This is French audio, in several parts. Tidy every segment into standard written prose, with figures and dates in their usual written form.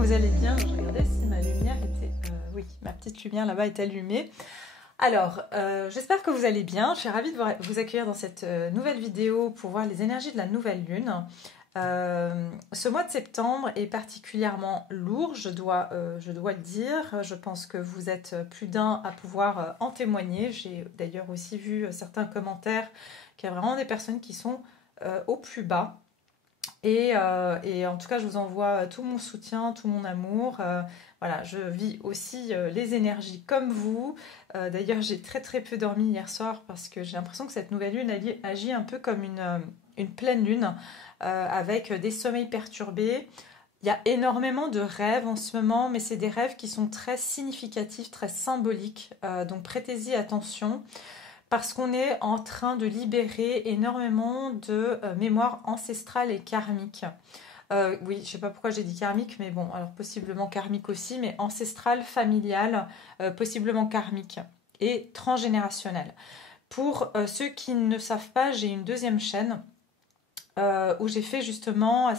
que vous allez bien. Je regardais si ma lumière était... oui, ma petite lumière là-bas est allumée. Alors, j'espère que vous allez bien. Je suis ravie de vous accueillir dans cette nouvelle vidéo pour voir les énergies de la nouvelle lune. Ce mois de septembre est particulièrement lourd, je dois le dire. Je pense que vous êtes plus d'un à pouvoir en témoigner. J'ai d'ailleurs aussi vu certains commentaires qu'il y a vraiment des personnes qui sont au plus bas. Et en tout cas, je vous envoie tout mon soutien, tout mon amour. Voilà, je vis aussi les énergies comme vous. D'ailleurs, j'ai très très peu dormi hier soir parce que j'ai l'impression que cette nouvelle lune agit un peu comme une pleine lune avec des sommeils perturbés. Il y a énormément de rêves en ce moment, mais c'est des rêves qui sont très significatifs, très symboliques. Donc prêtez-y attention. Parce qu'on est en train de libérer énormément de mémoire ancestrale et karmique. Oui, je ne sais pas pourquoi j'ai dit karmique, mais bon, alors possiblement karmique aussi, mais ancestrale, familiale, possiblement karmique et transgénérationnelle. Pour ceux qui ne savent pas, j'ai une deuxième chaîne où j'ai fait justement à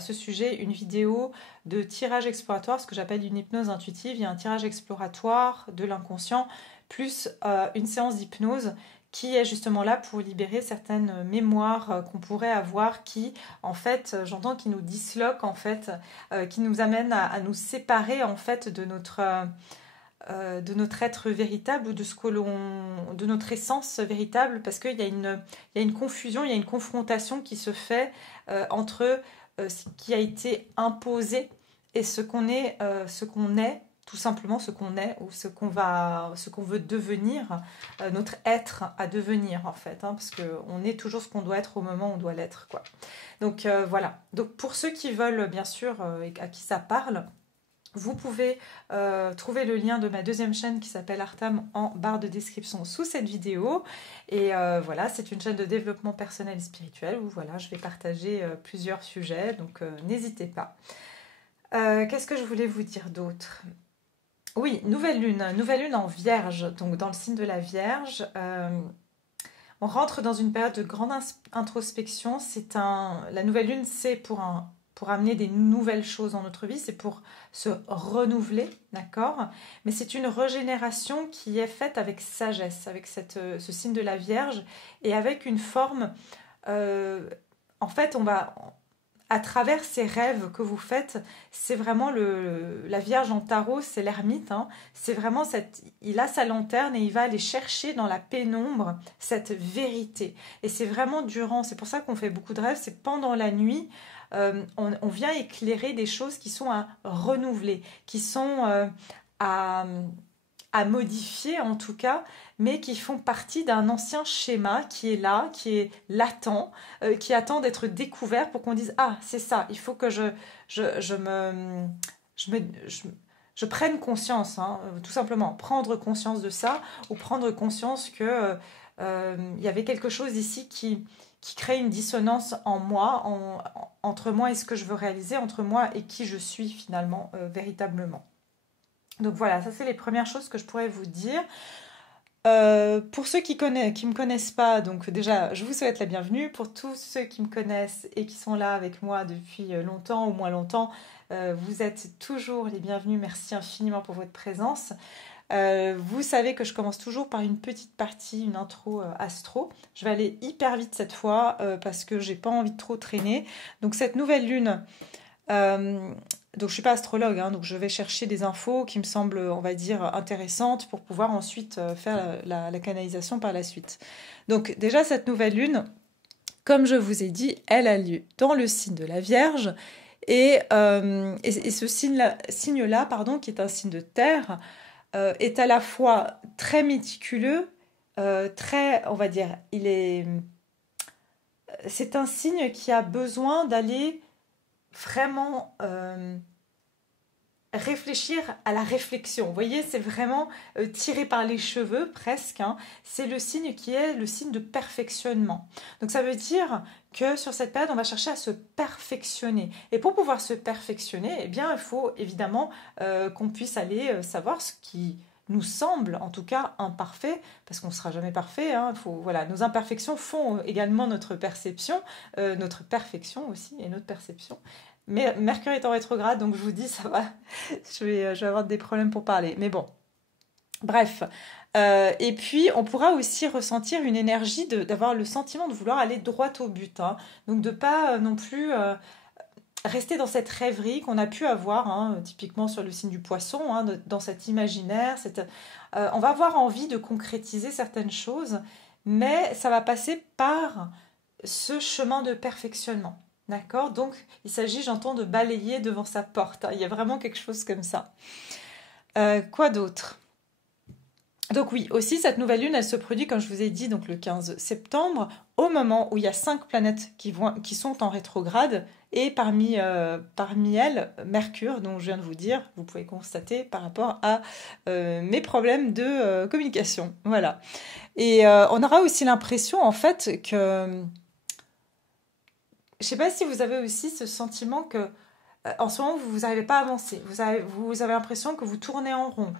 ce sujet une vidéo de tirage exploratoire, ce que j'appelle une hypnose intuitive. Il y a un tirage exploratoire de l'inconscient, plus une séance d'hypnose qui est justement là pour libérer certaines mémoires qu'on pourrait avoir qui, en fait, j'entends, qui nous disloquent, en fait, qui nous amènent à nous séparer, en fait, de notre être véritable ou de notre essence véritable, parce qu'il y a une confusion, il y a une confrontation qui se fait entre ce qui a été imposé et ce qu'on est, tout simplement ce qu'on est ou ce qu'on veut devenir, notre être à devenir en fait, hein, parce qu'on est toujours ce qu'on doit être au moment où on doit l'être, quoi. Donc voilà. Donc pour ceux qui veulent bien sûr et à qui ça parle, vous pouvez trouver le lien de ma deuxième chaîne qui s'appelle Artam en barre de description sous cette vidéo. Et voilà, c'est une chaîne de développement personnel et spirituel où voilà, je vais partager plusieurs sujets, donc n'hésitez pas. Qu'est-ce que je voulais vous dire d'autre ? Oui, nouvelle lune en Vierge, donc dans le signe de la Vierge. On rentre dans une période de grande introspection. La nouvelle lune, c'est pour amener des nouvelles choses dans notre vie, c'est pour se renouveler, d'accord ? Mais c'est une régénération qui est faite avec sagesse, avec ce signe de la Vierge, et avec une forme... en fait, à travers ces rêves que vous faites, c'est vraiment la Vierge en tarot, c'est l'ermite, hein, c'est vraiment il a sa lanterne et il va aller chercher dans la pénombre cette vérité. Et c'est vraiment c'est pour ça qu'on fait beaucoup de rêves, c'est pendant la nuit, on vient éclairer des choses qui sont à renouveler, qui sont à modifier en tout cas, mais qui font partie d'un ancien schéma qui est là, qui est latent, qui attend d'être découvert pour qu'on dise « Ah, c'est ça, il faut que je prenne conscience, hein, tout simplement, prendre conscience de ça, ou prendre conscience que y avait quelque chose ici qui crée une dissonance en moi, entre moi et ce que je veux réaliser, entre moi et qui je suis finalement, véritablement. » Donc voilà, ça c'est les premières choses que je pourrais vous dire. Pour ceux qui me connaissent pas, donc déjà, je vous souhaite la bienvenue. Pour tous ceux qui me connaissent et qui sont là avec moi depuis longtemps ou moins longtemps, vous êtes toujours les bienvenus. Merci infiniment pour votre présence. Vous savez que je commence toujours par une petite partie, une intro astro. Je vais aller hyper vite cette fois parce que j'ai pas envie de trop traîner. Donc cette nouvelle lune... donc je suis pas astrologue, hein, donc je vais chercher des infos qui me semblent, on va dire, intéressantes pour pouvoir ensuite faire la canalisation par la suite. Donc déjà cette nouvelle lune, comme je vous ai dit, elle a lieu dans le signe de la Vierge et ce signe-là, pardon, qui est un signe de terre, est à la fois très méticuleux, très, on va dire, c'est un signe qui a besoin d'aller vraiment réfléchir à la réflexion. Vous voyez, c'est vraiment tiré par les cheveux presque, hein. C'est le signe qui est le signe de perfectionnement. Donc ça veut dire que sur cette période, on va chercher à se perfectionner. Et pour pouvoir se perfectionner, eh bien, il faut évidemment qu'on puisse aller savoir ce qui nous semble en tout cas imparfait, parce qu'on ne sera jamais parfait, hein. Voilà, nos imperfections font également notre perception, notre perfection aussi et notre perception. Mais Mercure est en rétrograde, donc je vous dis, ça va, je vais avoir des problèmes pour parler. Mais bon, bref. Et puis, on pourra aussi ressentir une énergie d'avoir le sentiment de vouloir aller droit au but, hein. Donc, de pas non plus rester dans cette rêverie qu'on a pu avoir, hein, typiquement sur le signe du poisson, hein, dans cet imaginaire. On va avoir envie de concrétiser certaines choses, mais ça va passer par ce chemin de perfectionnement. D'accord? Donc, il s'agit, j'entends, de balayer devant sa porte, hein. Il y a vraiment quelque chose comme ça. Quoi d'autre? Donc oui, aussi cette nouvelle lune, elle se produit, comme je vous ai dit, donc le 15 septembre, au moment où il y a 5 planètes qui sont en rétrograde, et parmi elles, Mercure, dont je viens de vous dire, vous pouvez constater par rapport à mes problèmes de communication. Voilà. Et on aura aussi l'impression, en fait, que... Je ne sais pas si vous avez aussi ce sentiment que, en ce moment, vous n'arrivez pas à avancer. Vous avez l'impression que vous tournez en rond.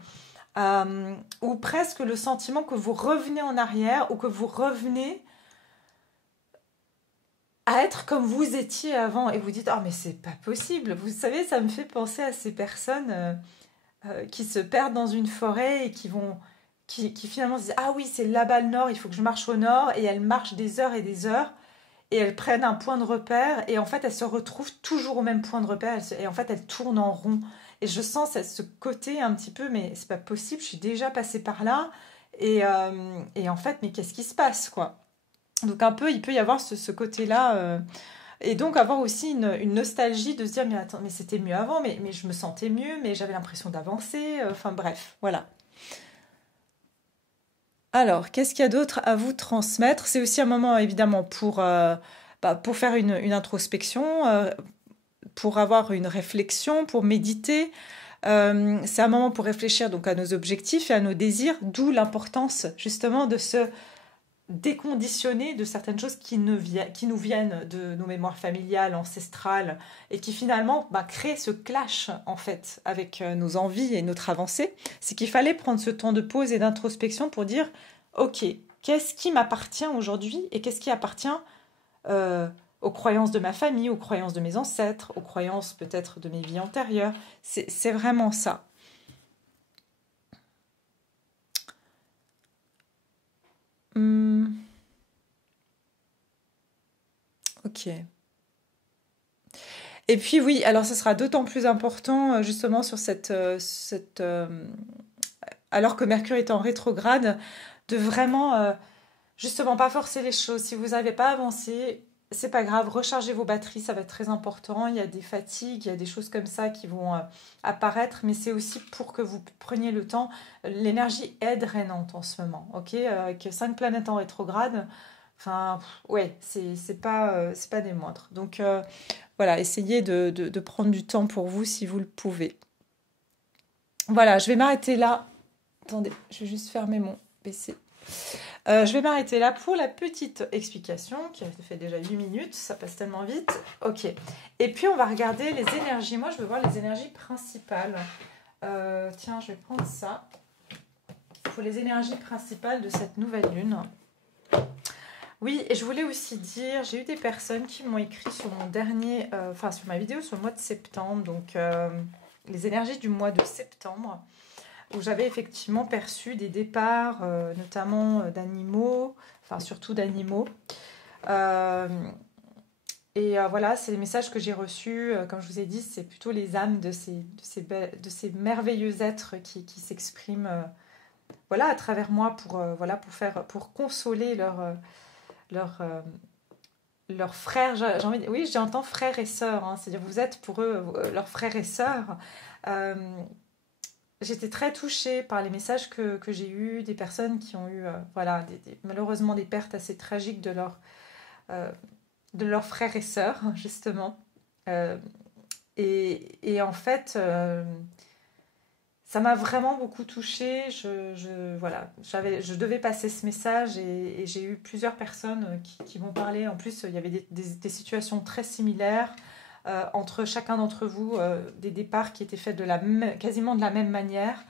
Ou presque le sentiment que vous revenez en arrière ou que vous revenez à être comme vous étiez avant et vous dites oh mais c'est pas possible. Vous savez, ça me fait penser à ces personnes qui se perdent dans une forêt et qui finalement se disent ah oui c'est là-bas le nord, il faut que je marche au nord, et elles marchent des heures et des heures et elles prennent un point de repère et en fait elles se retrouvent toujours au même point de repère et en fait elles tournent en rond. Et je sens ce côté un petit peu, mais c'est pas possible, je suis déjà passée par là. Et en fait, mais qu'est-ce qui se passe, quoi? Donc un peu, il peut y avoir ce côté-là. Et donc avoir aussi une nostalgie de se dire, mais attends, mais c'était mieux avant, mais je me sentais mieux, mais j'avais l'impression d'avancer. Enfin bref, voilà. Alors, qu'est-ce qu'il y a d'autre à vous transmettre? C'est aussi un moment, évidemment, pour faire une introspection, pour avoir une réflexion, pour méditer. C'est un moment pour réfléchir donc à nos objectifs et à nos désirs, d'où l'importance justement de se déconditionner de certaines choses qui nous viennent de nos mémoires familiales, ancestrales, et qui finalement créent ce clash en fait avec nos envies et notre avancée. C'est qu'il fallait prendre ce temps de pause et d'introspection pour dire, ok, qu'est-ce qui m'appartient aujourd'hui et qu'est-ce qui appartient euh, aux croyances de ma famille, aux croyances de mes ancêtres, aux croyances peut-être de mes vies antérieures. C'est vraiment ça. Hmm, ok. Et puis oui, alors ce sera d'autant plus important justement sur alors que Mercure est en rétrograde, de vraiment justement pas forcer les choses. Si vous n'avez pas avancé, c'est pas grave, rechargez vos batteries, ça va être très important. Il y a des fatigues, il y a des choses comme ça qui vont apparaître, mais c'est aussi pour que vous preniez le temps. L'énergie est drainante en ce moment, ok? Avec 5 planètes en rétrograde, enfin, ouais, c'est pas des moindres. Donc voilà, essayez de prendre du temps pour vous si vous le pouvez. Voilà, je vais m'arrêter là. Attendez, je vais juste fermer mon PC. Je vais m'arrêter là pour la petite explication qui a fait déjà 8 minutes, ça passe tellement vite. Ok. Et puis on va regarder les énergies. Moi je veux voir les énergies principales. Tiens, je vais prendre ça. Pour les énergies principales de cette nouvelle lune. Oui, et je voulais aussi dire, j'ai eu des personnes qui m'ont écrit sur mon dernier, sur ma vidéo sur le mois de septembre, donc les énergies du mois de septembre, où j'avais effectivement perçu des départs, notamment d'animaux, enfin surtout d'animaux. Euh, voilà, c'est les messages que j'ai reçus, comme je vous ai dit, c'est plutôt les âmes de ces merveilleux êtres qui s'expriment voilà, à travers moi voilà, pour consoler leurs frères. J'ai envie oui, j'entends frères et sœurs, hein, c'est-à-dire vous êtes pour eux leurs frères et sœurs. Euh, J'étais très touchée par les messages que j'ai eus, des personnes qui ont eu voilà, malheureusement des pertes assez tragiques euh, de leurs frères et sœurs, justement. Euh, et en fait, ça m'a vraiment beaucoup touchée. Voilà, je devais passer ce message et j'ai eu plusieurs personnes qui m'ont parlé. En plus, il y avait des situations très similaires entre chacun d'entre vous, des départs qui étaient faits quasiment de la même manière.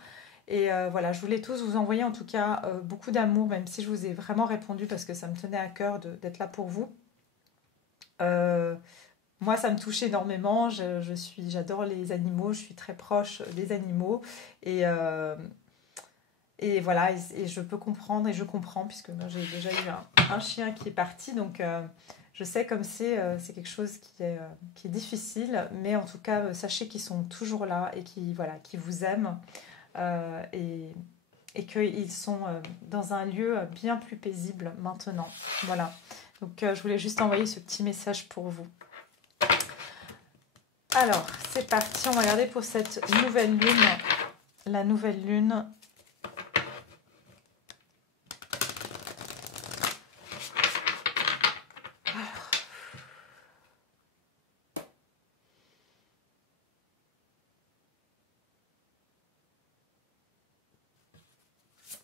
Et voilà, je voulais tous vous envoyer en tout cas beaucoup d'amour, même si je vous ai vraiment répondu parce que ça me tenait à cœur d'être là pour vous. Euh, moi, ça me touche énormément. J'adore les animaux, je suis très proche des animaux. Et, et voilà, et je peux comprendre et je comprends, puisque moi j'ai déjà eu un chien qui est parti, donc je sais comme c'est quelque chose qui est difficile, mais en tout cas, sachez qu'ils sont toujours là et voilà, qui vous aiment et qu'ils sont dans un lieu bien plus paisible maintenant. Voilà, donc je voulais juste envoyer ce petit message pour vous. Alors, c'est parti, on va regarder pour cette nouvelle lune. La nouvelle lune.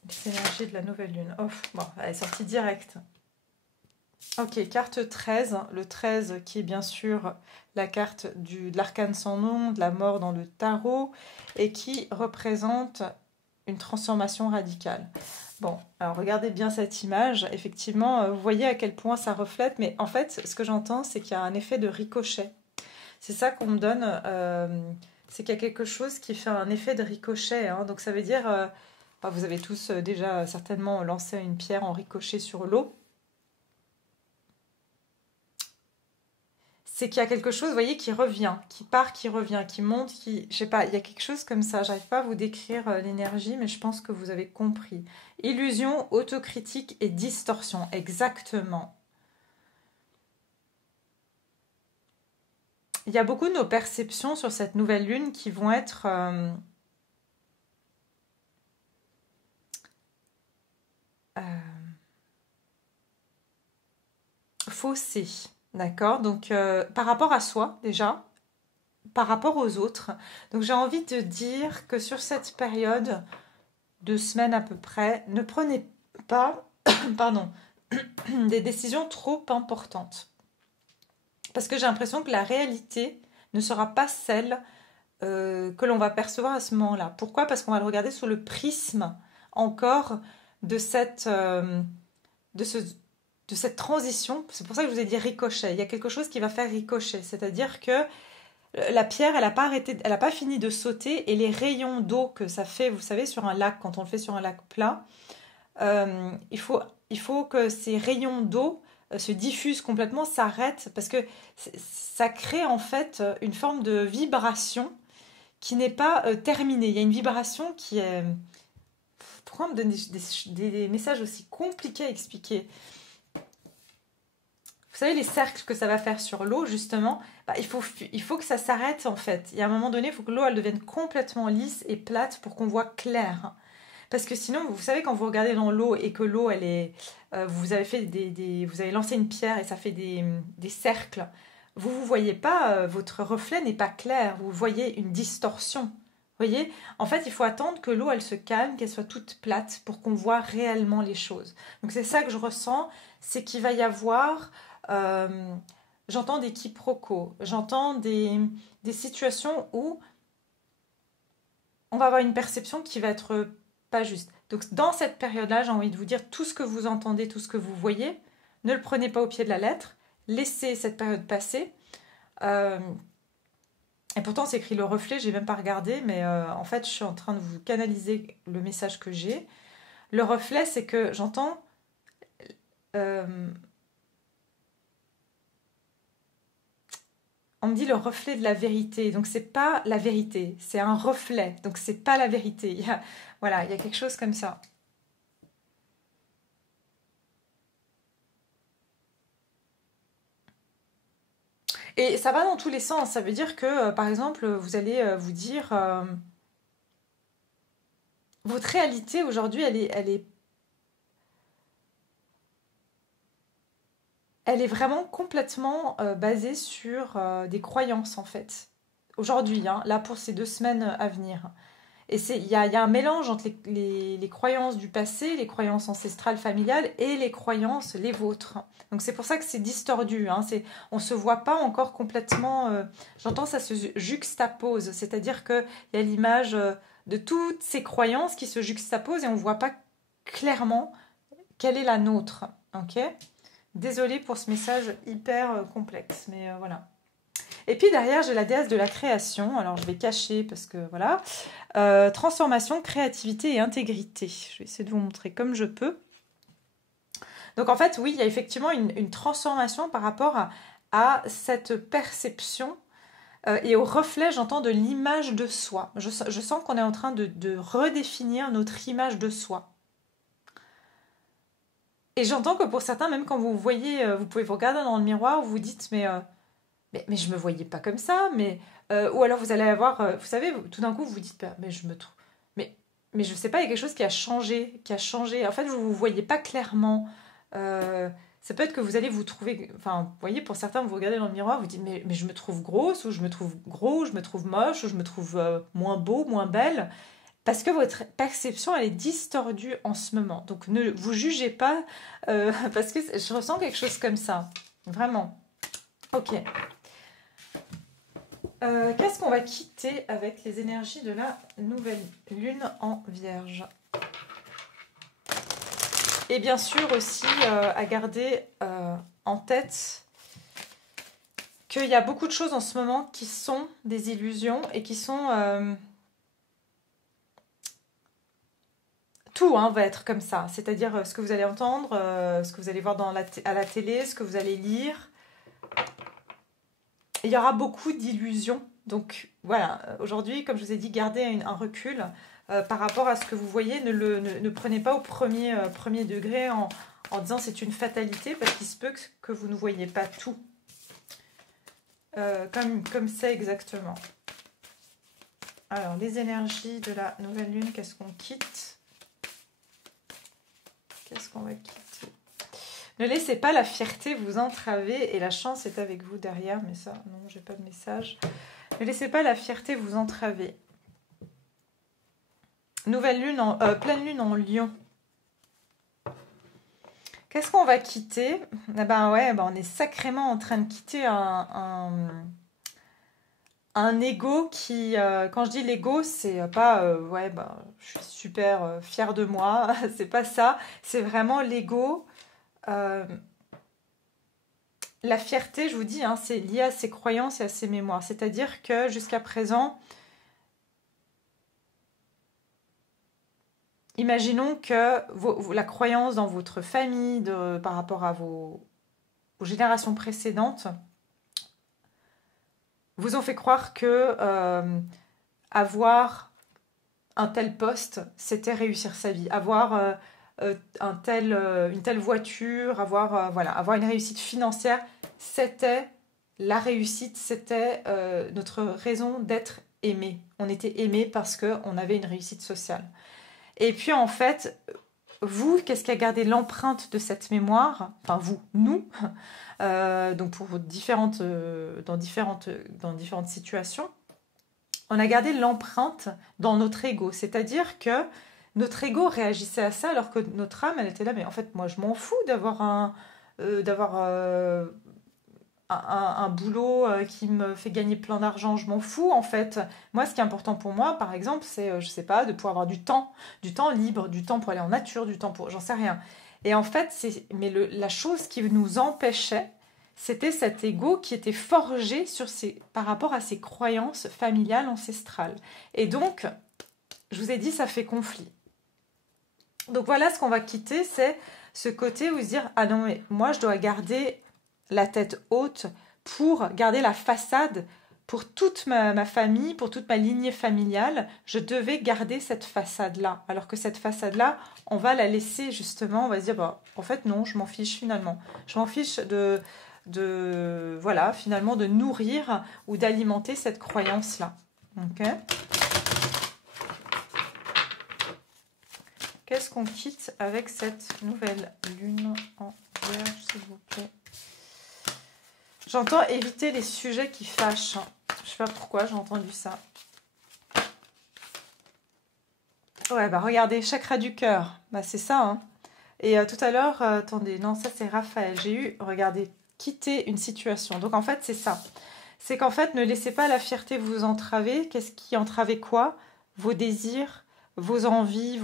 Les énergies de la nouvelle lune. Oh, bon, elle est sortie directe. Ok, carte 13. Le 13 qui est bien sûr la carte de l'arcane sans nom, de la mort dans le tarot, et qui représente une transformation radicale. Bon, alors regardez bien cette image. Effectivement, vous voyez à quel point ça reflète, mais en fait, ce que j'entends, c'est qu'il y a un effet de ricochet. C'est ça qu'on me donne, c'est qu'il y a quelque chose qui fait un effet de ricochet. Hein. Donc ça veut dire, vous avez tous déjà certainement lancé une pierre en ricochet sur l'eau. C'est qu'il y a quelque chose, vous voyez, qui revient, qui part, qui revient, qui monte, qui... Je sais pas, il y a quelque chose comme ça. J'arrive pas à vous décrire l'énergie, mais je pense que vous avez compris. Illusion, autocritique et distorsion, exactement. Il y a beaucoup de nos perceptions sur cette nouvelle lune qui vont être faussées. D'accord? Donc, par rapport à soi, déjà, par rapport aux autres. Donc, j'ai envie de dire que sur cette période, 2 semaines à peu près, ne prenez pas pardon, des décisions trop importantes. Parce que j'ai l'impression que la réalité ne sera pas celle que l'on va percevoir à ce moment-là. Pourquoi? Parce qu'on va le regarder sous le prisme encore de de ce, de cette transition. C'est pour ça que je vous ai dit ricochet. Il y a quelque chose qui va faire ricochet. C'est-à-dire que la pierre, elle n'a pas arrêté, elle n'a pas fini de sauter et les rayons d'eau que ça fait, vous savez, sur un lac, quand on le fait sur un lac plat, il faut que ces rayons d'eau se diffusent complètement, s'arrêtent, parce que ça crée en fait une forme de vibration qui n'est pas terminée. Il y a une vibration qui est... Pourquoi on me donne des messages aussi compliqués à expliquer? Vous savez, les cercles que ça va faire sur l'eau, justement, il faut que ça s'arrête, en fait. Il y a un moment donné, il faut que l'eau, elle devienne complètement lisse et plate pour qu'on voit clair. Parce que sinon, vous savez, quand vous regardez dans l'eau et que l'eau, elle est... vous avez fait vous avez lancé une pierre et ça fait des cercles. Vous ne voyez pas, votre reflet n'est pas clair. Vous voyez une distorsion. Vous voyez? En fait, il faut attendre que l'eau, elle se calme, qu'elle soit toute plate pour qu'on voit réellement les choses. Donc c'est ça que je ressens, c'est qu'il va y avoir... j'entends des quiproquos, j'entends des situations où on va avoir une perception qui va être pas juste. Donc dans cette période-là, j'ai envie de vous dire, tout ce que vous entendez, tout ce que vous voyez, ne le prenez pas au pied de la lettre, laissez cette période passer. Et pourtant, c'est écrit le reflet, j'ai même pas regardé, mais en fait, je suis en train de vous canaliser le message que j'ai. Le reflet, c'est que j'entends... on me dit le reflet de la vérité, donc c'est pas la vérité, c'est un reflet, donc c'est pas la vérité. Voilà, il y a quelque chose comme ça. Et ça va dans tous les sens. Ça veut dire que, par exemple, vous allez vous dire, votre réalité aujourd'hui, elle est vraiment complètement basée sur des croyances en fait. Aujourd'hui, hein, là pour ces 2 semaines à venir. Et il y a un mélange entre les croyances du passé, les croyances ancestrales familiales et les croyances les vôtres. Donc c'est pour ça que c'est distordu. Hein, on ne se voit pas encore complètement... j'entends ça se juxtapose. C'est-à-dire qu'il y a l'image de toutes ces croyances qui se juxtaposent et on ne voit pas clairement quelle est la nôtre. Ok? Désolée pour ce message hyper complexe, mais voilà. Et puis derrière, j'ai la déesse de la création. Alors, je vais cacher parce que voilà. Transformation, créativité et intégrité. Je vais essayer de vous montrer comme je peux. Donc, en fait, oui, il y a effectivement une transformation par rapport à cette perception et au reflet, j'entends, de l'image de soi. Je sens qu'on est en train de redéfinir notre image de soi. Et j'entends que pour certains, même quand vous voyez, vous pouvez vous regarder dans le miroir, vous vous dites, mais je me voyais pas comme ça, ou alors vous allez avoir, vous savez, tout d'un coup, vous vous dites, mais je me trouve, mais je sais pas, il y a quelque chose qui a changé. En fait, vous vous voyez pas clairement. Ça peut être que vous allez vous trouver, enfin, vous voyez, pour certains, vous vous regardez dans le miroir, vous dites, mais je me trouve grosse, ou je me trouve gros, ou je me trouve moche, ou je me trouve moins beau, moins belle. Parce que votre perception, elle est distordue en ce moment. Donc, ne vous jugez pas, parce que je ressens quelque chose comme ça. Vraiment. Ok. Qu'est-ce qu'on va quitter avec les énergies de la nouvelle lune en Vierge? Et bien sûr aussi, à garder en tête qu'il y a beaucoup de choses en ce moment qui sont des illusions et qui sont... tout va être comme ça, c'est-à-dire ce que vous allez entendre, ce que vous allez voir à la télé, ce que vous allez lire. Il y aura beaucoup d'illusions. Donc voilà, aujourd'hui, comme je vous ai dit, gardez un recul par rapport à ce que vous voyez. Ne prenez pas au premier degré en disant c'est une fatalité, parce qu'il se peut que vous ne voyez pas tout comme c'est exactement. Alors, les énergies de la nouvelle lune, qu'est-ce qu'on quitte? Qu'est-ce qu'on va quitter? Ne laissez pas la fierté vous entraver, et la chance est avec vous derrière, mais ça, non, j'ai pas de message. Ne laissez pas la fierté vous entraver. Nouvelle lune, pleine lune en Lion. Qu'est-ce qu'on va quitter? Eh ben ouais, on est sacrément en train de quitter un ego qui, quand je dis l'ego, c'est pas je suis super fière de moi, c'est pas ça, c'est vraiment l'ego. La fierté, je vous dis, c'est lié à ses croyances et à ses mémoires. C'est-à-dire que jusqu'à présent, imaginons que la croyance dans votre famille, par rapport à vos générations précédentes, vous ont fait croire que avoir un tel poste, c'était réussir sa vie. Avoir une telle voiture, avoir une réussite financière, c'était la réussite, c'était notre raison d'être aimé. On était aimé parce qu'on avait une réussite sociale. Et puis en fait, vous, qu'est-ce qui a gardé l'empreinte de cette mémoire? Enfin vous, nous, donc pour dans différentes situations, on a gardé l'empreinte dans notre ego. C'est-à-dire que notre ego réagissait à ça alors que notre âme, elle était là. Mais en fait, moi, je m'en fous d'avoir un boulot qui me fait gagner plein d'argent. Je m'en fous, en fait. Moi, ce qui est important pour moi, par exemple, c'est, je sais pas, de pouvoir avoir du temps libre, du temps pour aller en nature, du temps pour... J'en sais rien. Et en fait, la chose qui nous empêchait, c'était cet ego qui était forgé par rapport à ses croyances familiales ancestrales. Et donc, je vous ai dit, ça fait conflit. Donc voilà, ce qu'on va quitter, c'est ce côté où se dire, ah non, mais moi, je dois garder la tête haute pour garder la façade pour toute ma famille, pour toute ma lignée familiale. Je devais garder cette façade-là. Alors que cette façade-là, on va la laisser justement, on va se dire, en fait, non, je m'en fiche finalement. Je m'en fiche finalement de nourrir ou d'alimenter cette croyance-là. Ok. Qu'est-ce qu'on quitte avec cette nouvelle lune en Vierge, s'il vous plaît? J'entends éviter les sujets qui fâchent. Je sais pas pourquoi j'ai entendu ça. Ouais, regardez, chakra du cœur. C'est ça, Et tout à l'heure, attendez, non, ça c'est Raphaël. Regardez, quitter une situation. Donc en fait, c'est ça. C'est qu'en fait, ne laissez pas la fierté vous entraver. Qu'est-ce qui entravait quoi? Vos désirs, vos envies,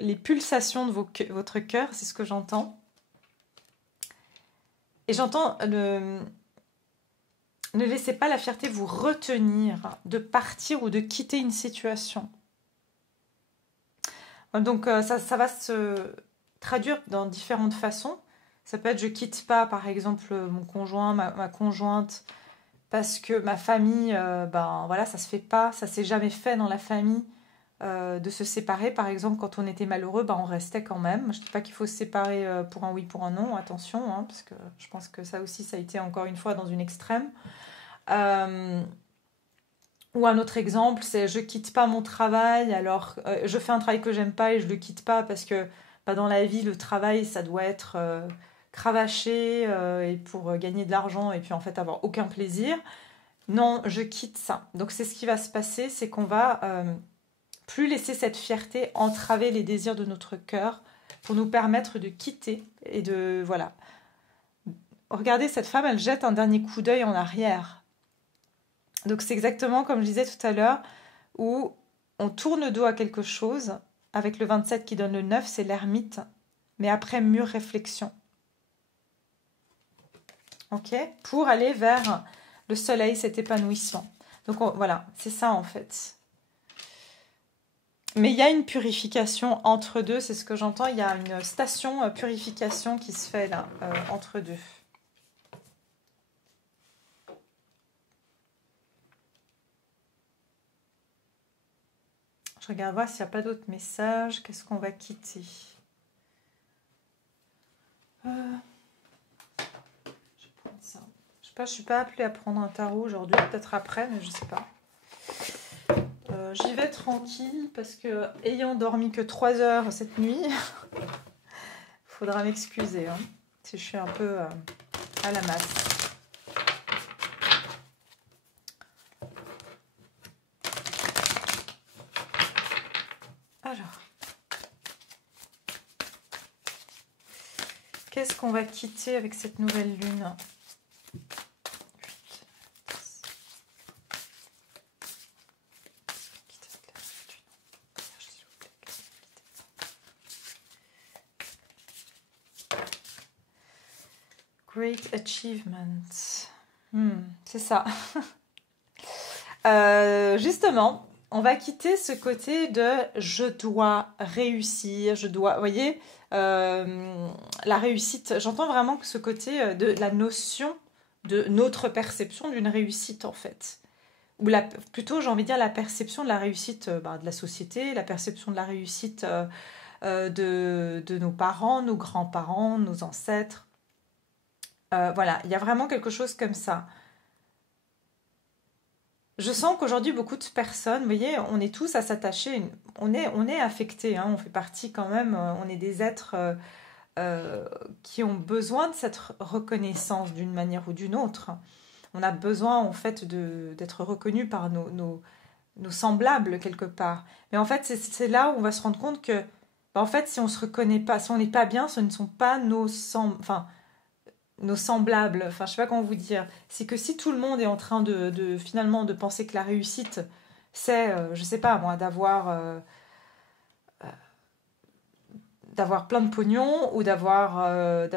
les pulsations de votre cœur, c'est ce que j'entends. Et j'entends Ne laissez pas la fierté vous retenir de partir ou de quitter une situation. Donc ça va se traduire dans différentes façons. Ça peut être je quitte pas par exemple mon conjoint, ma conjointe, parce que ma famille, ben voilà, ça se fait pas, ça s'est jamais fait dans la famille de se séparer. Par exemple, quand on était malheureux, ben on restait quand même. Je ne dis pas qu'il faut se séparer pour un oui, pour un non, attention, hein, parce que je pense que ça aussi, ça a été encore une fois dans une extrême. Ou un autre exemple, c'est je quitte pas mon travail, alors je fais un travail que j'aime pas et je le quitte pas parce que bah, dans la vie, le travail, ça doit être cravaché et pour gagner de l'argent et puis en fait avoir aucun plaisir. Non, je quitte ça. Donc c'est ce qui va se passer, c'est qu'on va plus laisser cette fierté entraver les désirs de notre cœur pour nous permettre de quitter et de voilà. Regardez, cette femme, elle jette un dernier coup d'œil en arrière. Donc c'est exactement comme je disais tout à l'heure, où on tourne le dos à quelque chose, avec le 27 qui donne le 9, c'est l'ermite, mais après mûre réflexion. Ok, pour aller vers le soleil, cet épanouissement. Donc voilà, c'est ça en fait. Mais il y a une purification entre deux, c'est ce que j'entends, il y a une station purification qui se fait là, entre deux. Je regarde voir s'il n'y a pas d'autres messages. Qu'est-ce qu'on va quitter? Je vais prendre ça. Je sais pas, je suis pas appelée à prendre un tarot aujourd'hui. Peut-être après, mais je sais pas. J'y vais tranquille parce que ayant dormi que 3 heures cette nuit, faudra m'excuser hein, si je suis un peu à la masse. Alors, qu'est-ce qu'on va quitter avec cette nouvelle lune? Great achievement. C'est ça. Justement, on va quitter ce côté de je dois réussir, je dois, vous voyez, la réussite. J'entends vraiment que ce côté de la notion de notre perception d'une réussite en fait. Ou plutôt, j'ai envie de dire la perception de la réussite de la société, la perception de la réussite de nos parents, nos grands-parents, nos ancêtres. Voilà, il y a vraiment quelque chose comme ça. Je sens qu'aujourd'hui, beaucoup de personnes, vous voyez, on est tous à s'attacher, on est affectés, hein, on fait partie quand même, on est des êtres qui ont besoin de cette reconnaissance d'une manière ou d'une autre. On a besoin en fait d'être reconnus par nos semblables quelque part. Mais en fait, c'est là où on va se rendre compte que, en fait, si on se reconnaît pas, si on n'est pas bien, ce ne sont pas nos semblables, enfin je sais pas comment vous dire, c'est que si tout le monde est en train finalement de penser que la réussite c'est, je sais pas moi, d'avoir plein de pognon ou d'avoir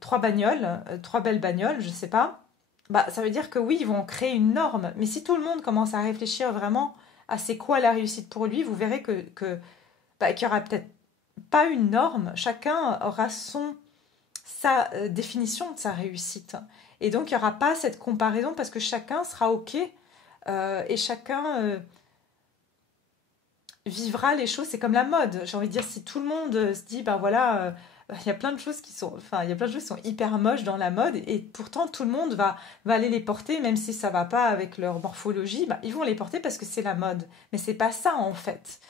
3 bagnoles, 3 belles bagnoles, je sais pas, bah ça veut dire que oui, ils vont créer une norme, mais si tout le monde commence à réfléchir vraiment à c'est quoi la réussite pour lui, vous verrez qu'il y aura peut-être pas une norme, chacun aura sa définition de sa réussite. Et donc, il n'y aura pas cette comparaison parce que chacun sera OK et chacun vivra les choses. C'est comme la mode. J'ai envie de dire, si tout le monde se dit, ben voilà, il y a plein de choses qui sont, il y a plein de choses qui sont hyper moches dans la mode et pourtant tout le monde va aller les porter, même si ça ne va pas avec leur morphologie, ils vont les porter parce que c'est la mode. Mais c'est pas ça en fait.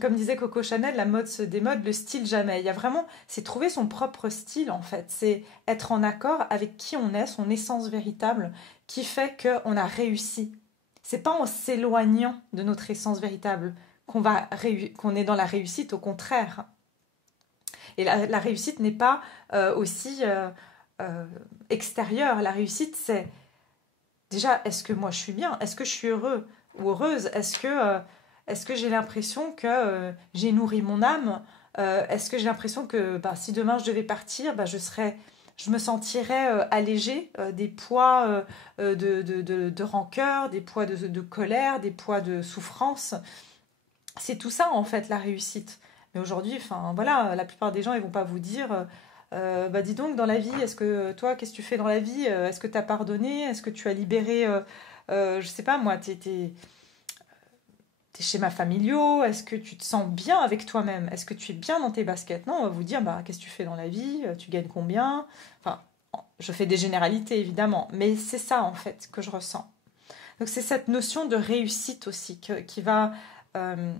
Comme disait Coco Chanel, la mode se démode, le style jamais. Il y a vraiment, c'est trouver son propre style en fait. C'est être en accord avec qui on est, son essence véritable, qui fait qu'on a réussi. C'est pas en s'éloignant de notre essence véritable qu'on est dans la réussite, au contraire. Et la réussite n'est pas aussi extérieure. La réussite, c'est déjà, est-ce que moi je suis bien? Est-ce que je suis heureux ou heureuse? Est-ce que j'ai l'impression que j'ai nourri mon âme? Est-ce que j'ai l'impression que si demain je devais partir, je serais je me sentirais allégée des poids de rancœur, des poids de colère, des poids de souffrance. C'est tout ça en fait la réussite. Mais aujourd'hui, enfin voilà, la plupart des gens ils vont pas vous dire bah dis donc dans la vie, est-ce que toi qu'est-ce que tu fais dans la vie? Est-ce que tu as pardonné? Est-ce que tu as libéré je sais pas moi, tes schémas familiaux? Est-ce que tu te sens bien avec toi-même? Est-ce que tu es bien dans tes baskets? Non, on va vous dire bah qu'est-ce que tu fais dans la vie? Tu gagnes combien? Enfin, je fais des généralités évidemment, mais c'est ça en fait que je ressens. Donc c'est cette notion de réussite aussi qui va euh,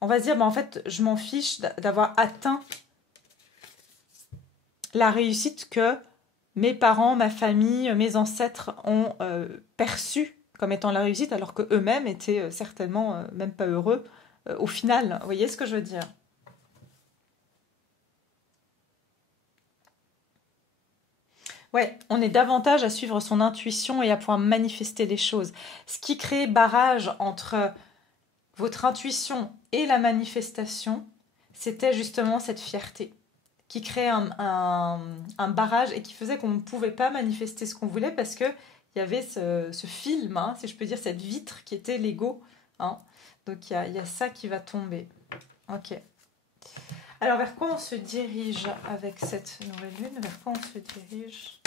on va se dire, bah, en fait, je m'en fiche d'avoir atteint la réussite que mes parents, ma famille, mes ancêtres ont perçue comme étant la réussite, alors qu'eux-mêmes étaient certainement même pas heureux au final. Vous voyez ce que je veux dire? Ouais, on est davantage à suivre son intuition et à pouvoir manifester les choses. Ce qui crée barrage entre votre intuition et la manifestation, c'était justement cette fierté qui créait un barrage et qui faisait qu'on ne pouvait pas manifester ce qu'on voulait parce que il y avait ce film, hein, si je peux dire, cette vitre qui était l'ego. Hein. Donc il y a ça qui va tomber. Ok. Alors vers quoi on se dirige avec cette nouvelle lune? Vers quoi on se dirige?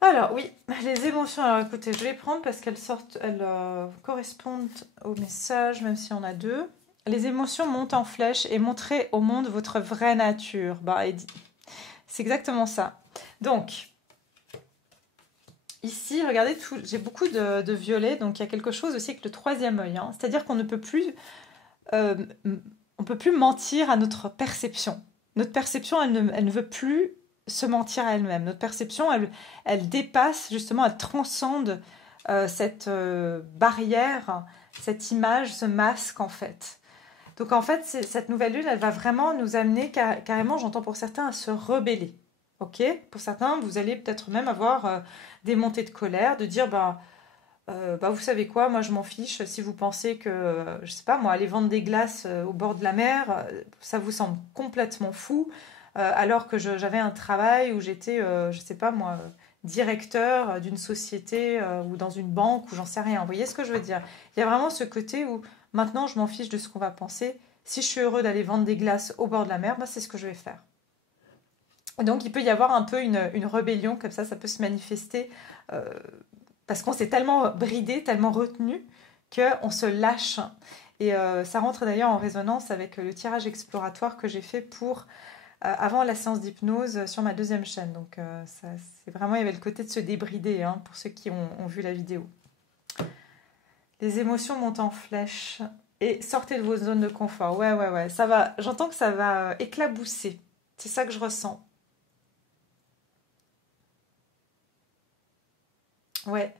Alors oui, les émotions. Alors écoutez, je vais les prendre parce qu'elles sortent, elles correspondent au message, même s'il y en a deux. Les émotions montent en flèche et montrez au monde votre vraie nature. Bah, c'est exactement ça. Donc, ici, regardez, j'ai beaucoup de violet, donc il y a quelque chose aussi avec le troisième œil. Hein. C'est-à-dire qu'on ne peut plus, euh, on peut plus mentir à notre perception. Notre perception, elle ne veut plus se mentir à elle-même. Notre perception, elle dépasse, justement, elle transcende cette barrière, cette image, ce masque, en fait. Donc, en fait, cette nouvelle lune, elle va vraiment nous amener, carrément, j'entends pour certains, à se rebeller. Ok? Pour certains, vous allez peut-être même avoir des montées de colère, de dire, bah, vous savez quoi, moi je m'en fiche. Si vous pensez que, je sais pas moi, aller vendre des glaces au bord de la mer, ça vous semble complètement fou, alors que j'avais un travail où j'étais, je sais pas moi, directeur d'une société ou dans une banque ou j'en sais rien. Vous voyez ce que je veux dire? Il y a vraiment ce côté où maintenant je m'en fiche de ce qu'on va penser. Si je suis heureux d'aller vendre des glaces au bord de la mer, bah, c'est ce que je vais faire. Donc il peut y avoir un peu une rébellion comme ça peut se manifester euh, parce qu'on s'est tellement bridé, tellement retenu qu'on se lâche. Et ça rentre d'ailleurs en résonance avec le tirage exploratoire que j'ai fait pour avant la séance d'hypnose sur ma deuxième chaîne. Donc c'est vraiment, il y avait le côté de se débrider hein, pour ceux qui ont vu la vidéo. Les émotions montent en flèche et sortez de vos zones de confort. Ouais, ouais, ouais, ça va. J'entends que ça va éclabousser. C'est ça que je ressens. Ouais,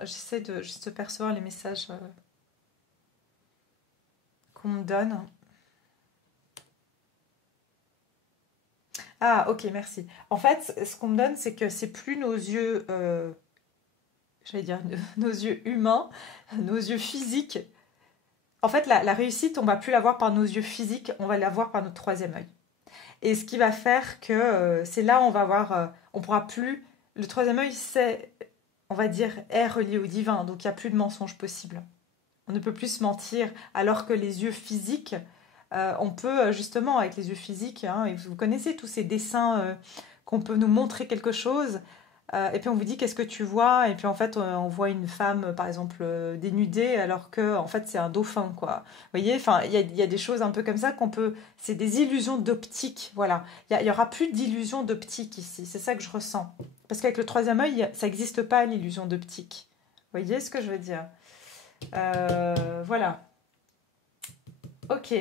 j'essaie de juste percevoir les messages qu'on me donne. Ah, ok, merci. En fait, ce qu'on me donne, c'est que c'est plus nos yeux, j'allais dire nos yeux humains, nos yeux physiques. En fait, la réussite, on va plus la voir par nos yeux physiques, on va la voir par notre troisième œil. Et ce qui va faire que c'est là où on va voir, on pourra plus. Le troisième œil, c'est, on va dire, est relié au divin, donc il n'y a plus de mensonge possible. On ne peut plus se mentir, alors que les yeux physiques, on peut justement, avec les yeux physiques, hein, et vous connaissez tous ces dessins qu'on peut nous montrer quelque chose, et puis on vous dit qu'est-ce que tu vois, et puis en fait on voit une femme par exemple dénudée, alors que en fait c'est un dauphin, quoi. Vous voyez, enfin il y a des choses un peu comme ça qu'on peut, c'est des illusions d'optique, voilà. Il y aura plus d'illusions d'optique ici, c'est ça que je ressens. Parce qu'avec le troisième œil, ça n'existe pas l'illusion d'optique. Vous voyez ce que je veux dire? Voilà. Ok.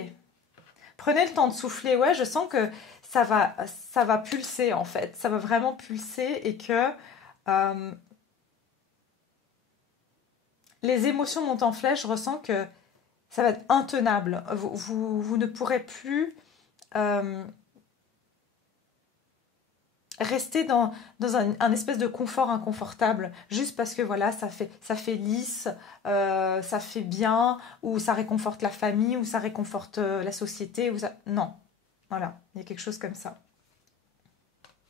Prenez le temps de souffler. Ouais, je sens que ça va pulser en fait. Ça va vraiment pulser et que euh, les émotions montent en flèche. Je ressens que ça va être intenable. Vous ne pourrez plus euh, rester dans un espèce de confort inconfortable, juste parce que voilà, ça fait lisse, ça fait bien, ou ça réconforte la famille, ou ça réconforte la société, ou ça... Non, voilà, il y a quelque chose comme ça.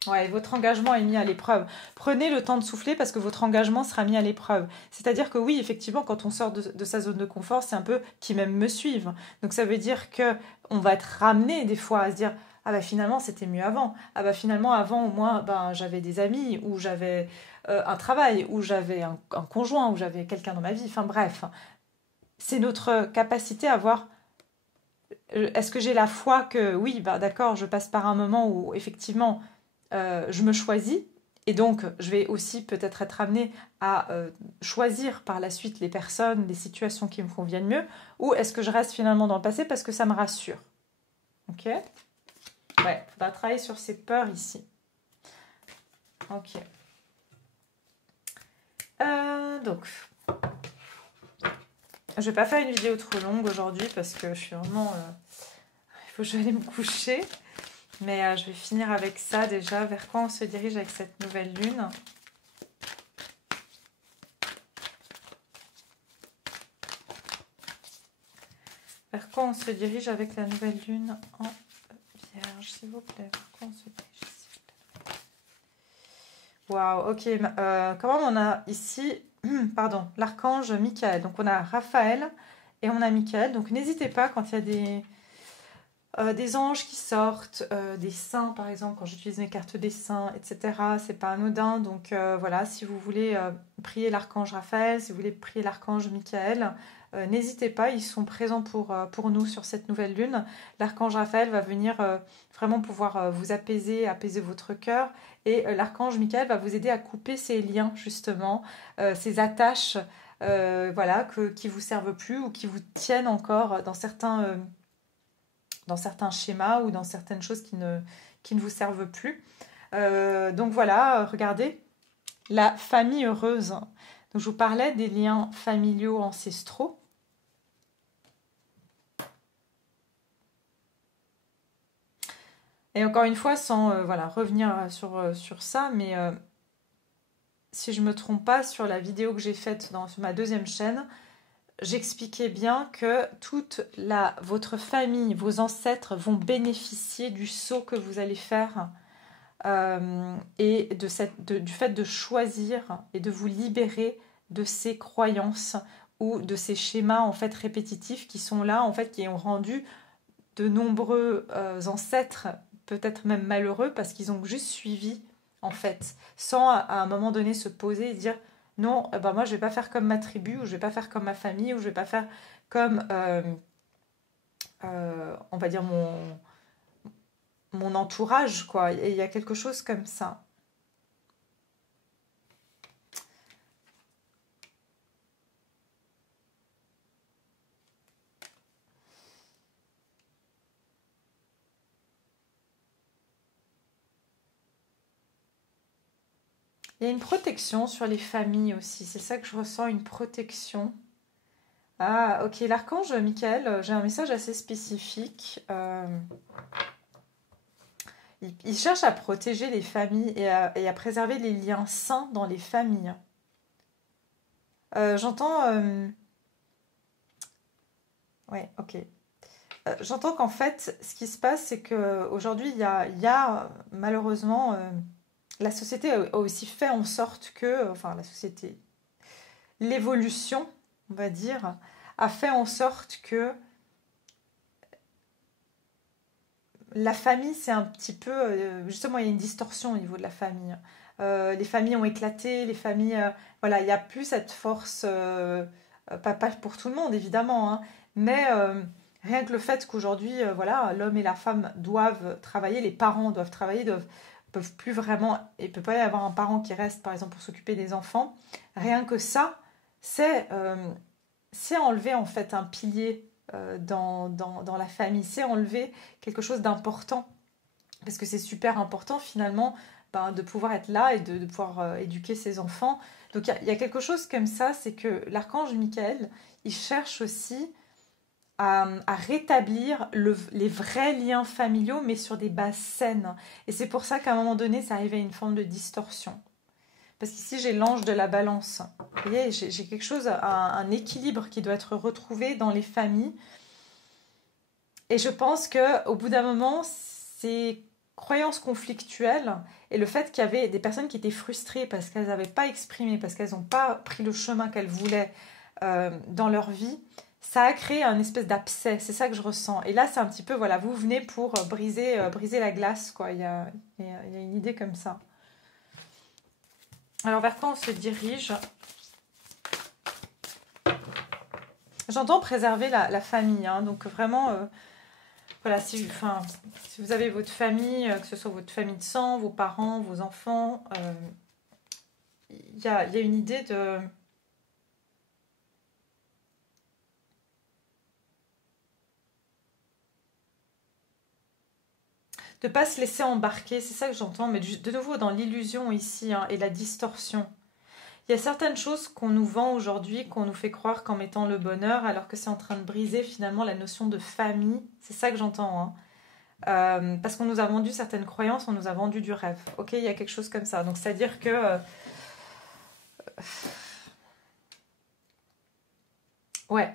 Ouais, votre engagement est mis à l'épreuve. Prenez le temps de souffler parce que votre engagement sera mis à l'épreuve. C'est-à-dire que oui, effectivement, quand on sort de sa zone de confort, c'est un peu qui même me suivent. Donc ça veut dire que on va être ramené des fois à se dire ah bah finalement c'était mieux avant. Ah bah finalement avant au moins ben j'avais des amis ou j'avais un travail ou j'avais un conjoint ou j'avais quelqu'un dans ma vie. Enfin bref, c'est notre capacité à voir est-ce que j'ai la foi que oui, bah d'accord, je passe par un moment où effectivement je me choisis et donc je vais aussi peut-être être amenée à choisir par la suite les personnes, les situations qui me conviennent mieux, ou est-ce que je reste finalement dans le passé parce que ça me rassure. Ok. Ouais, on va travailler sur ces peurs ici. Ok. Donc, je vais pas faire une vidéo trop longue aujourd'hui parce que je suis vraiment... il faut que j'aille me coucher. Mais je vais finir avec ça déjà. Vers quoi on se dirige avec cette nouvelle lune? Vers quoi on se dirige avec la nouvelle lune en Vierge, s'il vous plaît? Vers quoi on se dirige, s'il vous plaît? Waouh, ok. Comment on a ici, pardon, l'archange Michael. Donc on a Raphaël et on a Michael. Donc n'hésitez pas quand il y a des anges qui sortent, des saints par exemple, quand j'utilise mes cartes des saints, etc. C'est pas anodin. Donc voilà, si vous voulez prier l'archange Raphaël, si vous voulez prier l'archange Michael, n'hésitez pas, ils sont présents pour nous sur cette nouvelle lune. L'archange Raphaël va venir vraiment pouvoir vous apaiser, apaiser votre cœur. Et l'archange Michael va vous aider à couper ces liens, justement, ces attaches voilà, qui ne vous servent plus ou qui vous tiennent encore dans certains schémas ou dans certaines choses qui ne vous servent plus. Donc voilà, regardez, la famille heureuse. Donc je vous parlais des liens familiaux ancestraux. Et encore une fois, sans voilà, revenir sur ça, mais si je ne me trompe pas, sur la vidéo que j'ai faite sur ma deuxième chaîne, j'expliquais bien que votre famille, vos ancêtres vont bénéficier du saut que vous allez faire et du fait de choisir et de vous libérer de ces croyances ou de ces schémas en fait répétitifs qui sont là, en fait, qui ont rendu de nombreux ancêtres peut-être même malheureux parce qu'ils ont juste suivi en fait, sans à un moment donné se poser et dire non, ben moi je vais pas faire comme ma tribu, ou je vais pas faire comme ma famille, ou je vais pas faire comme on va dire mon entourage, quoi. Et il y a quelque chose comme ça. Il y a une protection sur les familles aussi, c'est ça que je ressens, une protection. Ah, ok, l'archange Michael, j'ai un message assez spécifique. Il cherche à protéger les familles et à préserver les liens sains dans les familles. J'entends... ouais, ok. J'entends qu'en fait, ce qui se passe, c'est qu'aujourd'hui, il y a malheureusement... la société a aussi fait en sorte que... Enfin, la société... L'évolution, on va dire, a fait en sorte que la famille, c'est un petit peu... justement, il y a une distorsion au niveau de la famille. Les familles ont éclaté, les familles... voilà, il n'y a plus cette force... pas pour tout le monde, évidemment, hein, mais rien que le fait qu'aujourd'hui, voilà, l'homme et la femme doivent travailler, les parents doivent travailler, peuvent plus vraiment... Il ne peut pas y avoir un parent qui reste, par exemple, pour s'occuper des enfants. Rien que ça, c'est enlever, en fait, un pilier dans la famille, c'est enlever quelque chose d'important, parce que c'est super important finalement ben, de pouvoir être là et de pouvoir éduquer ses enfants. Donc il y a quelque chose comme ça, c'est que l'archange Michael, il cherche aussi à rétablir les vrais liens familiaux, mais sur des bases saines. Et c'est pour ça qu'à un moment donné, ça arrive à une forme de distorsion. Parce qu'ici, j'ai l'ange de la balance. Vous voyez, j'ai quelque chose, un équilibre qui doit être retrouvé dans les familles. Et je pense qu'au bout d'un moment, ces croyances conflictuelles et le fait qu'il y avait des personnes qui étaient frustrées parce qu'elles n'avaient pas exprimé, parce qu'elles n'ont pas pris le chemin qu'elles voulaient dans leur vie, ça a créé un espèce d'abcès. C'est ça que je ressens. Et là, c'est un petit peu, voilà, vous venez pour briser la glace, quoi. Il y a une idée comme ça. Alors, vers quoi on se dirige? J'entends préserver la famille, hein, donc vraiment, voilà, si vous avez votre famille, que ce soit votre famille de sang, vos parents, vos enfants, il y a une idée de ne pas se laisser embarquer, c'est ça que j'entends, mais de nouveau dans l'illusion ici, hein, et la distorsion. Il y a certaines choses qu'on nous vend aujourd'hui, qu'on nous fait croire qu'en mettant le bonheur, alors que c'est en train de briser finalement la notion de famille. C'est ça que j'entends, hein. Parce qu'on nous a vendu certaines croyances, on nous a vendu du rêve. Ok, il y a quelque chose comme ça. Donc c'est-à-dire que... ouais.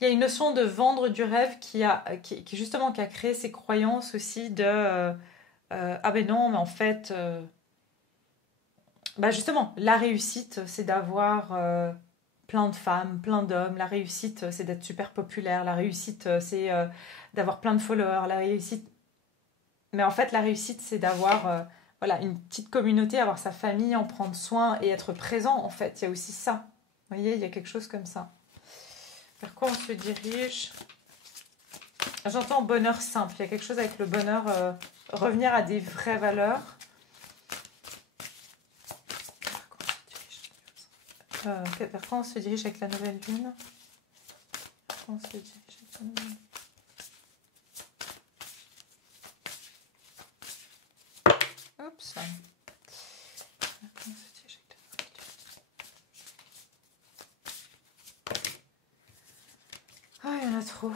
Il y a une notion de vendre du rêve justement qui a créé ces croyances aussi de ah ben non, mais en fait bah justement la réussite c'est d'avoir plein de femmes, plein d'hommes. La réussite c'est d'être super populaire. La réussite c'est d'avoir plein de followers. La réussite, mais en fait la réussite c'est d'avoir voilà une petite communauté, avoir sa famille, en prendre soin et être présent. En fait, il y a aussi ça. Vous voyez, il y a quelque chose comme ça. Vers quoi on se dirige? J'entends bonheur simple. Il y a quelque chose avec le bonheur, revenir à des vraies valeurs. Vers quoi on se dirige avec la nouvelle lune? Vers quoi on se dirige avec la nouvelle lune? Oups. Vers quoi on se dirige avec la nouvelle lune? Ah, il y en a trop.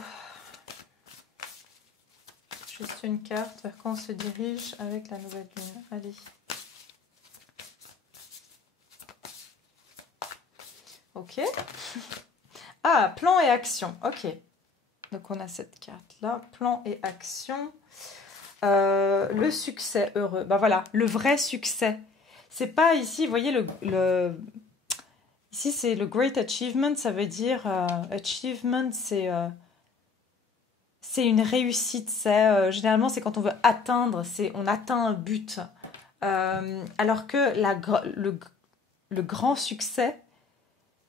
Juste une carte. Vers quoi on se dirige avec la nouvelle lune? Allez. Ok. Ah, plan et action. Ok. Donc on a cette carte-là. Plan et action. Le succès heureux. Ben voilà, le vrai succès. C'est pas ici, vous voyez, ici c'est le great achievement, ça veut dire achievement, c'est une réussite. Généralement, c'est quand on veut atteindre, on atteint un but. Alors que le grand succès,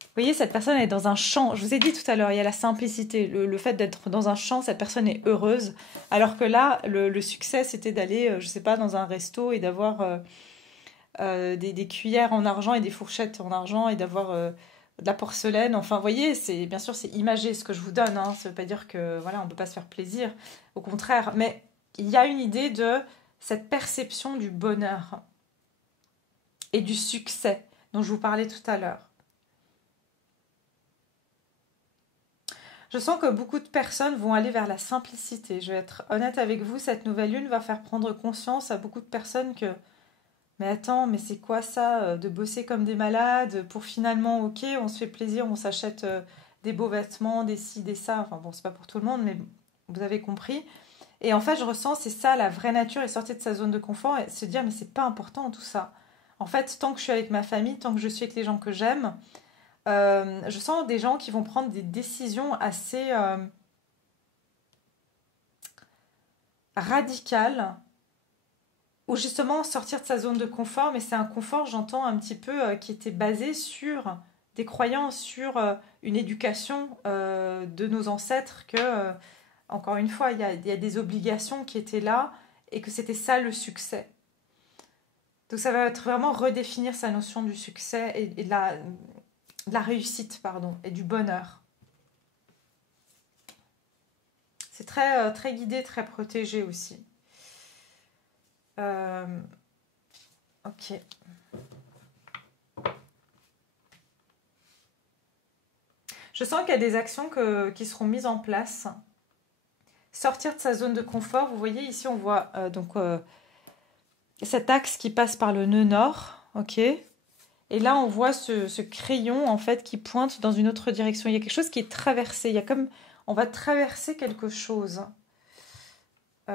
vous voyez, cette personne est dans un champ. Je vous ai dit tout à l'heure, il y a la simplicité. Le fait d'être dans un champ, cette personne est heureuse. Alors que là, le succès, c'était d'aller, je sais pas, dans un resto et d'avoir des cuillères en argent et des fourchettes en argent et d'avoir de la porcelaine. Enfin, vous voyez, bien sûr, c'est imagé ce que je vous donne. Hein. Ça ne veut pas dire que voilà, on ne peut pas se faire plaisir. Au contraire. Mais il y a une idée de cette perception du bonheur et du succès dont je vous parlais tout à l'heure. Je sens que beaucoup de personnes vont aller vers la simplicité. Je vais être honnête avec vous, cette nouvelle lune va faire prendre conscience à beaucoup de personnes que mais attends, mais c'est quoi ça, de bosser comme des malades pour finalement, ok, on se fait plaisir, on s'achète des beaux vêtements, des ci, des ça. Enfin bon, c'est pas pour tout le monde, mais vous avez compris. Et en fait, je ressens, c'est ça, la vraie nature est sortie de sa zone de confort et se dire, mais c'est pas important tout ça. En fait, tant que je suis avec ma famille, tant que je suis avec les gens que j'aime, je sens des gens qui vont prendre des décisions assez radicales ou justement sortir de sa zone de confort, mais c'est un confort, j'entends, un petit peu qui était basé sur des croyances, sur une éducation de nos ancêtres, que, encore une fois, il y a des obligations qui étaient là et que c'était ça le succès. Donc ça va être vraiment redéfinir sa notion du succès et de la réussite, pardon, et du bonheur. C'est très, très guidé, très protégé aussi. Ok. Je sens qu'il y a des actions qui seront mises en place. Sortir de sa zone de confort. Vous voyez, ici, on voit cet axe qui passe par le nœud nord. Ok. Et là, on voit ce crayon, en fait, qui pointe dans une autre direction. Il y a quelque chose qui est traversé. Il y a comme... On va traverser quelque chose. Il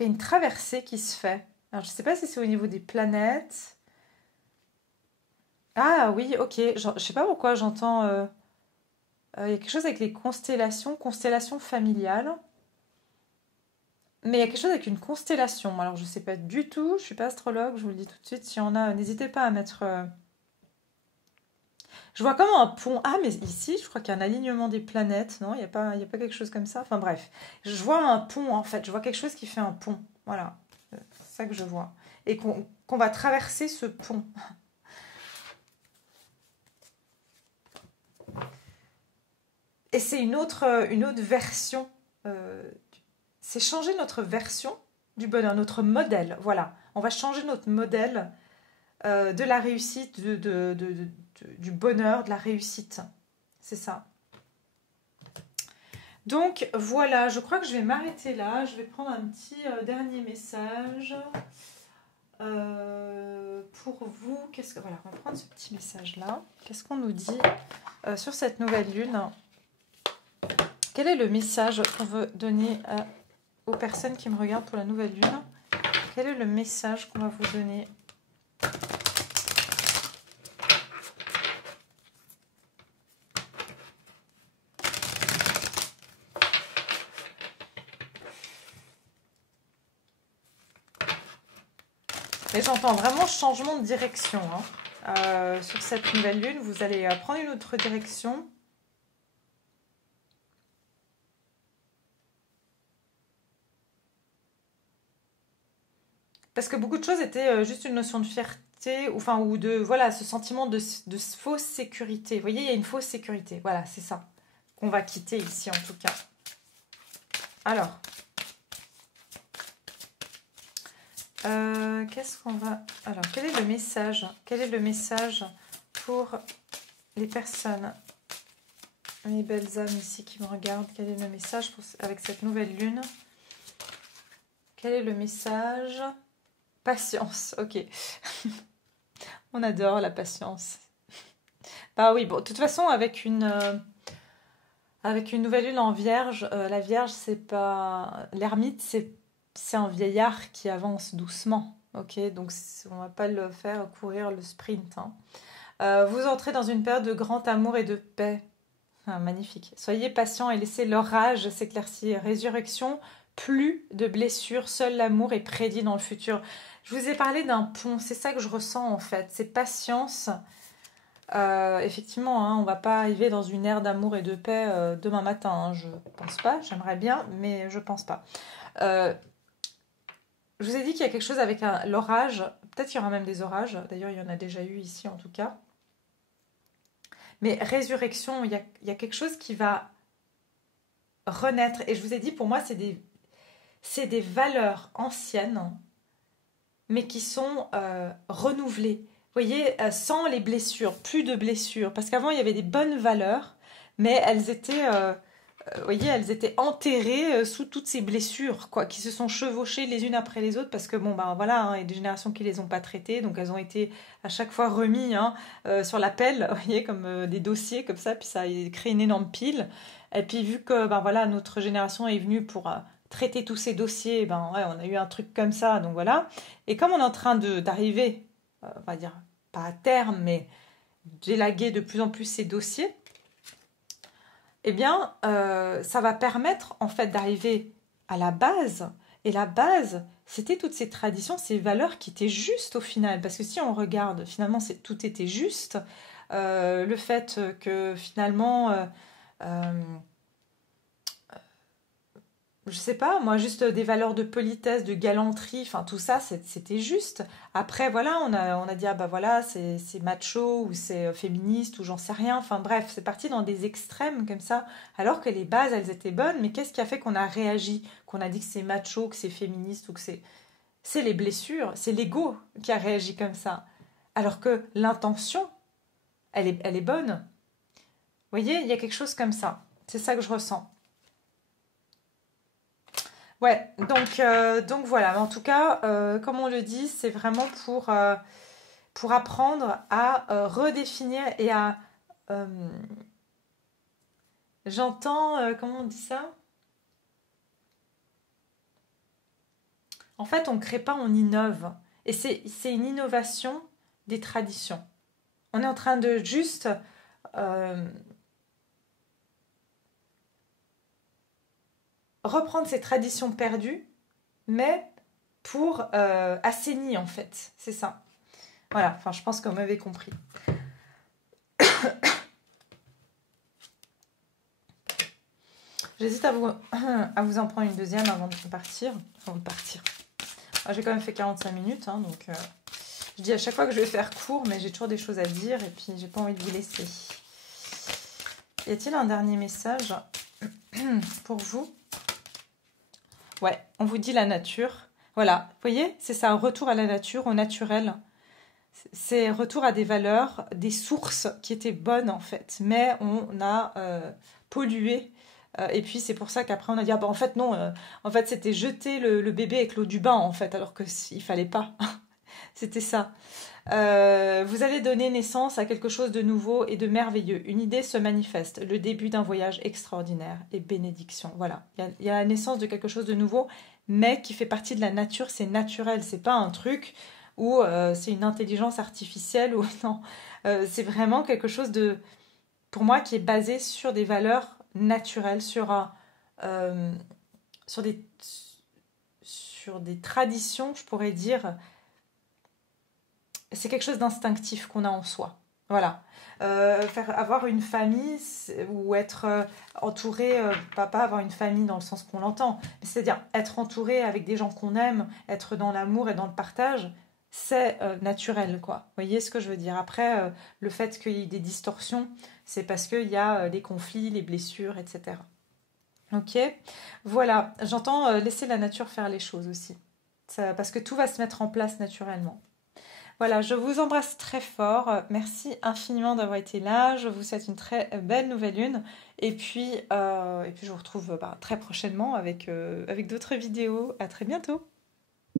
y a une traversée qui se fait. Alors, je ne sais pas si c'est au niveau des planètes. Ah oui, ok. Je ne sais pas pourquoi j'entends... il y a quelque chose avec les constellations familiales. Mais il y a quelque chose avec une constellation. Alors, je ne sais pas du tout. Je ne suis pas astrologue, je vous le dis tout de suite. Si on a, n'hésitez pas à mettre... Je vois comme un pont. Ah, mais ici, je crois qu'il y a un alignement des planètes. Non, il y a pas quelque chose comme ça. Enfin, bref. Je vois un pont, en fait. Je vois quelque chose qui fait un pont. Voilà. C'est ça que je vois. Et qu'on va traverser ce pont. Et c'est une autre version. C'est changer notre version du bonheur, notre modèle. Voilà. On va changer notre modèle de la réussite, du bonheur, de la réussite. C'est ça. Donc voilà, je crois que je vais m'arrêter là. Je vais prendre un petit dernier message pour vous. Voilà, on va prendre ce petit message-là. Qu'est-ce qu'on nous dit sur cette nouvelle lune? Quel est le message qu'on veut donner aux personnes qui me regardent pour la nouvelle lune? Quel est le message qu'on va vous donner? Mais j'entends vraiment changement de direction. Sur cette nouvelle lune, vous allez prendre une autre direction. Parce que beaucoup de choses étaient juste une notion de fierté, ou de, voilà, ce sentiment de fausse sécurité. Vous voyez, il y a une fausse sécurité. Voilà, c'est ça qu'on va quitter ici, en tout cas. Alors, qu'est-ce qu'on va... Alors, quel est le message? Quel est le message pour les personnes, mes belles âmes ici qui me regardent? Quel est le message avec cette nouvelle lune? Quel est le message? Patience, ok. On adore la patience. Bah oui, bon, de toute façon, avec une nouvelle lune en Vierge, la Vierge, c'est pas... L'ermite, c'est un vieillard qui avance doucement, ok? Donc, on va pas le faire courir le sprint. Vous entrez dans une période de grand amour et de paix. Ah, magnifique. Soyez patient et laissez l'orage s'éclaircir. Résurrection, plus de blessures, seul l'amour est prédit dans le futur. Je vous ai parlé d'un pont, c'est ça que je ressens en fait, c'est patience. Effectivement, on ne va pas arriver dans une ère d'amour et de paix demain matin, je pense pas, j'aimerais bien, mais je pense pas. Je vous ai dit qu'il y a quelque chose avec l'orage, peut-être qu'il y aura même des orages, d'ailleurs il y en a déjà eu ici en tout cas. Mais résurrection, il y a quelque chose qui va renaître, et je vous ai dit, pour moi, c'est des valeurs anciennes, mais qui sont renouvelées. Vous voyez, sans les blessures, plus de blessures. Parce qu'avant, il y avait des bonnes valeurs, mais elles étaient, vous voyez, elles étaient enterrées sous toutes ces blessures, quoi, qui se sont chevauchées les unes après les autres, parce que, bon, ben voilà, il y a des générations qui ne les ont pas traitées, donc elles ont été à chaque fois remises sur la pelle, vous voyez, comme des dossiers, comme ça, puis ça a créé une énorme pile. Et puis, vu que, ben voilà, notre génération est venue pour... traiter tous ces dossiers, ben ouais, on a eu un truc comme ça, donc voilà. Et comme on est en train d'arriver, on va dire, pas à terme, mais d'élaguer de plus en plus ces dossiers, eh bien, ça va permettre, en fait, d'arriver à la base. Et la base, c'était toutes ces traditions, ces valeurs qui étaient justes au final. Parce que si on regarde, finalement, tout était juste. Le fait que, finalement... je sais pas, moi, juste des valeurs de politesse, de galanterie, enfin tout ça, c'était juste. Après, voilà, on a dit, ah bah voilà, c'est macho ou c'est féministe ou j'en sais rien. Enfin bref, c'est parti dans des extrêmes comme ça, alors que les bases, elles étaient bonnes. Mais qu'est-ce qui a fait qu'on a réagi, qu'on a dit que c'est macho, que c'est féministe ou que c'est... c'est les blessures, c'est l'ego qui a réagi comme ça. Alors que l'intention, elle est bonne. Vous voyez, il y a quelque chose comme ça. C'est ça que je ressens. Ouais, donc voilà. Mais en tout cas, comme on le dit, c'est vraiment pour apprendre à redéfinir et à... j'entends... comment on dit ça? En fait, on ne crée pas, on innove. Et c'est une innovation des traditions. On est en train de juste reprendre ces traditions perdues, mais pour assainir en fait. C'est ça. Voilà, enfin je pense que vous m'avez compris. J'hésite à vous en prendre une deuxième avant de partir. Avant de partir. J'ai quand même fait 45 minutes, hein, donc je dis à chaque fois que je vais faire court, mais j'ai toujours des choses à dire et puis j'ai pas envie de vous laisser. Y a-t-il un dernier message pour vous? Ouais, on vous dit la nature. Voilà, vous voyez, c'est ça, un retour à la nature, au naturel. C'est retour à des valeurs, des sources qui étaient bonnes en fait, mais on a pollué. Et puis c'est pour ça qu'après on a dit, ah bah en fait non, en fait c'était jeter le bébé avec l'eau du bain en fait, alors qu'il fallait pas. C'était ça. Vous allez donner naissance à quelque chose de nouveau et de merveilleux. Une idée se manifeste, le début d'un voyage extraordinaire et bénédiction. Voilà, il y a la naissance de quelque chose de nouveau, mais qui fait partie de la nature, c'est naturel, c'est pas un truc où c'est une intelligence artificielle ou non. C'est vraiment quelque chose de, pour moi, qui est basé sur des valeurs naturelles, sur des traditions, je pourrais dire. C'est quelque chose d'instinctif qu'on a en soi. Voilà. Avoir une famille ou être entouré, pas avoir une famille dans le sens qu'on l'entend, c'est-à-dire être entouré avec des gens qu'on aime, être dans l'amour et dans le partage, c'est naturel, quoi. Vous voyez ce que je veux dire? Après, le fait qu'il y ait des distorsions, c'est parce qu'il y a les conflits, les blessures, etc. Ok? Voilà. J'entends laisser la nature faire les choses aussi. Parce que tout va se mettre en place naturellement. Voilà, je vous embrasse très fort. Merci infiniment d'avoir été là. Je vous souhaite une très belle nouvelle lune. Et puis je vous retrouve très prochainement avec d'autres vidéos. À très bientôt.